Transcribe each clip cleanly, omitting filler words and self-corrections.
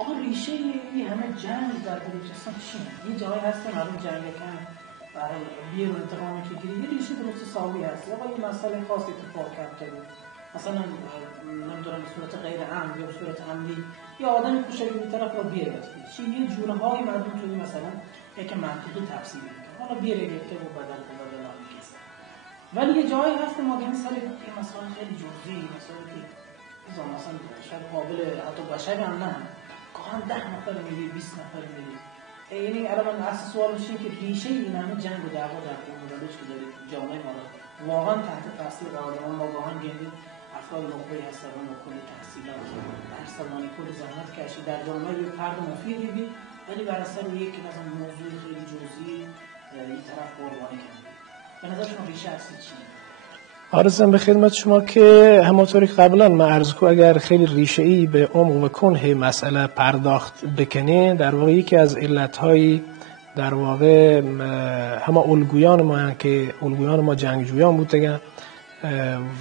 آقا ریشه این همه جنگ در بلوچستان چیه؟ یه جایی هست که مردم جنگ کردن برای بیرون انتقامی که گیری، یه ریشه درست حسابی هست. آقا این مسئله خاص اتفاق کرده بود، مثلا نمیدونم به صورت غیر عمد یا به صورت عمدی یا آدم کوچکی به طرف رو بیارد چی یه جورهای مردم توی مثلا یک منطقی تفسیر میکنه، حالا بیارد که رو بدل میکشه. ولی یه جایی هست ما دیگه مثلا یه مثلا خیلی جزئی مثلا که مثلا شاید قابل حتی بشر هم نه، گاهن 10 نفر میگی 20 نفر میگی. یعنی الان من اصل سوال میشه که ریشه این همه جنگ و دعوا در بلوچ که داره جامعه ما واقعا تحت تاثیر قرار دادن. ما واقعا گندیم افراد نخبه‌ای هستن و کل تحصیلات در سالانه کل زحمت کشید در جامعه یه فرد مفیدی بی، ولی بر اثر یک مثلا موضوع خیلی جزئی این طرف قربانی کرد. به نظر شما ریشه اصلی چیه؟ عرضم به خدمت شما که همونطوری که قبلا من عرض کردم اگر خیلی ریشه‌ای به عمق و کنه مسئله پرداخت بکنه، در واقع یکی از علت‌های در واقع همه الگویان ما که الگویان ما جنگجویان بودن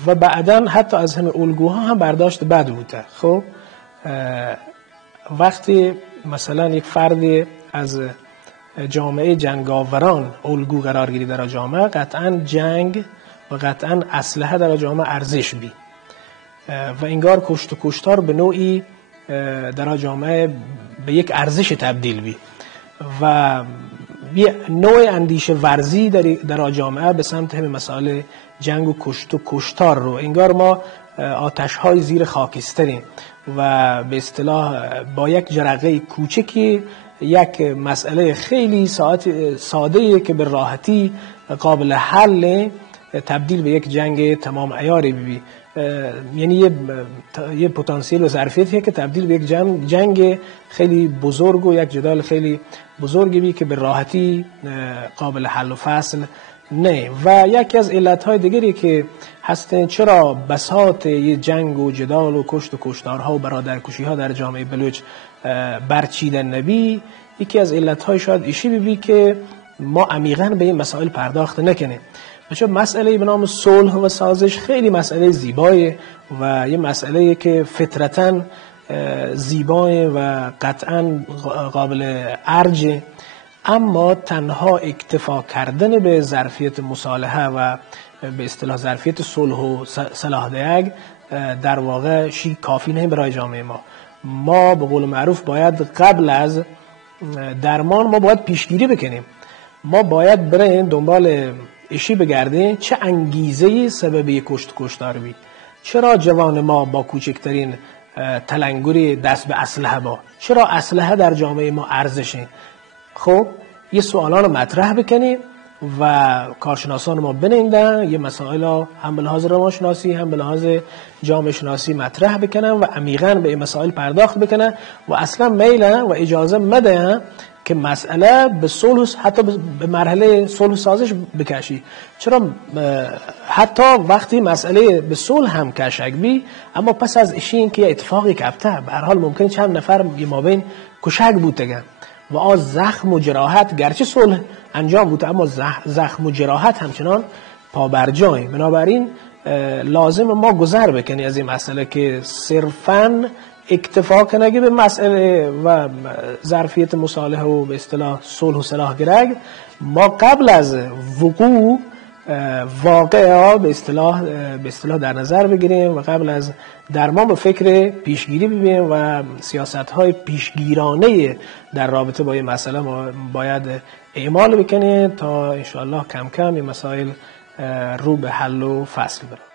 و بعداً حتی از همه الگوها هم برداشت بد بوده. خب وقتی مثلا یک فردی از جامعه جنگاوران الگو قرار گیری در جامعه، قطعاً جنگ و قطعاً اسلحه در جامعه ارزش بی و انگار کشت و کشتار به نوعی در جامعه به یک ارزش تبدیل بی و یه نوع اندیشه ورزی در جامعه به سمت همین مسائل جنگ و کشت و کشتار رو انگار ما آتش‌های زیر خاکستریم و به اصطلاح با یک جرقه کوچکی یک مسئله خیلی ساده که به راحتی قابل حل تبدیل به یک جنگ تمام عیاری بی. یعنی یه پتانسیل و ظرفیتی که تبدیل به یک جنگ خیلی بزرگ و یک جدال خیلی بزرگی بی که به راحتی قابل حل و فصل نه. و یکی از علتهای دیگری که هستن چرا بساط یه جنگ و جدال و کشت و کشتارها و برادرکشی‌ها در جامعه بلوچ برچیدن نبی، یکی از علتهای شاید ایشی بی که ما عمیقاً به این مسائل پرداخت نکنیم. چون مسئله به نام صلح و سازش خیلی مسئله زیبایه و یه مسئله که فطرتاً زیبایه و قطعاً قابل ارجه، اما تنها اکتفا کردن به ظرفیت مصالحه و به اصطلاح ظرفیت صلح و صلاح دهی در واقع شی کافی نه برای جامعه ما. ما به قول معروف باید قبل از درمان ما باید پیشگیری بکنیم. ما باید بریم دنبال اشی بگردیم چه انگیزه‌ای سبب کشت کشتار بی، چرا جوان ما با کوچکترین تلنگری دست به اسلحه با، چرا اسلحه در جامعه ما ارزشه. خب یه سوالان رو مطرح بکنیم و کارشناسان ما بنیندن یه مسائل هم به لحاظ روانشناسی هم به لحاظ جامعه شناسی مطرح بکنن و عمیقاً به این مسائل پرداخت بکنن و اصلا میلن و اجازه مدن که مسئله به صلح حتی به مرحله صلح سازش بکشی. چرا حتی وقتی مسئله به صلح هم کشک بی، اما پس از اشین که اتفاقی کبته به هر حال ممکن چند نفر ما بین کشک بودگن و از زخم و جراحت گرچه صلح انجام بوده اما زخم و جراحت همچنان پابرجای. بنابراین لازم ما گذر بکنی از این مسئله که صرفاً اکتفا کنه به مسئله و ظرفیت مصالحه و به اصطلاح صلح و صلاح گرگ. ما قبل از وقوع واقعا به اصطلاح در نظر بگیریم و قبل از درمان به فکر پیشگیری ببینیم و سیاست‌های پیشگیرانه در رابطه با این مسئله ما باید اعمال بکنیم تا انشاءالله کم کم این مسائل رو به حل و فصل بره.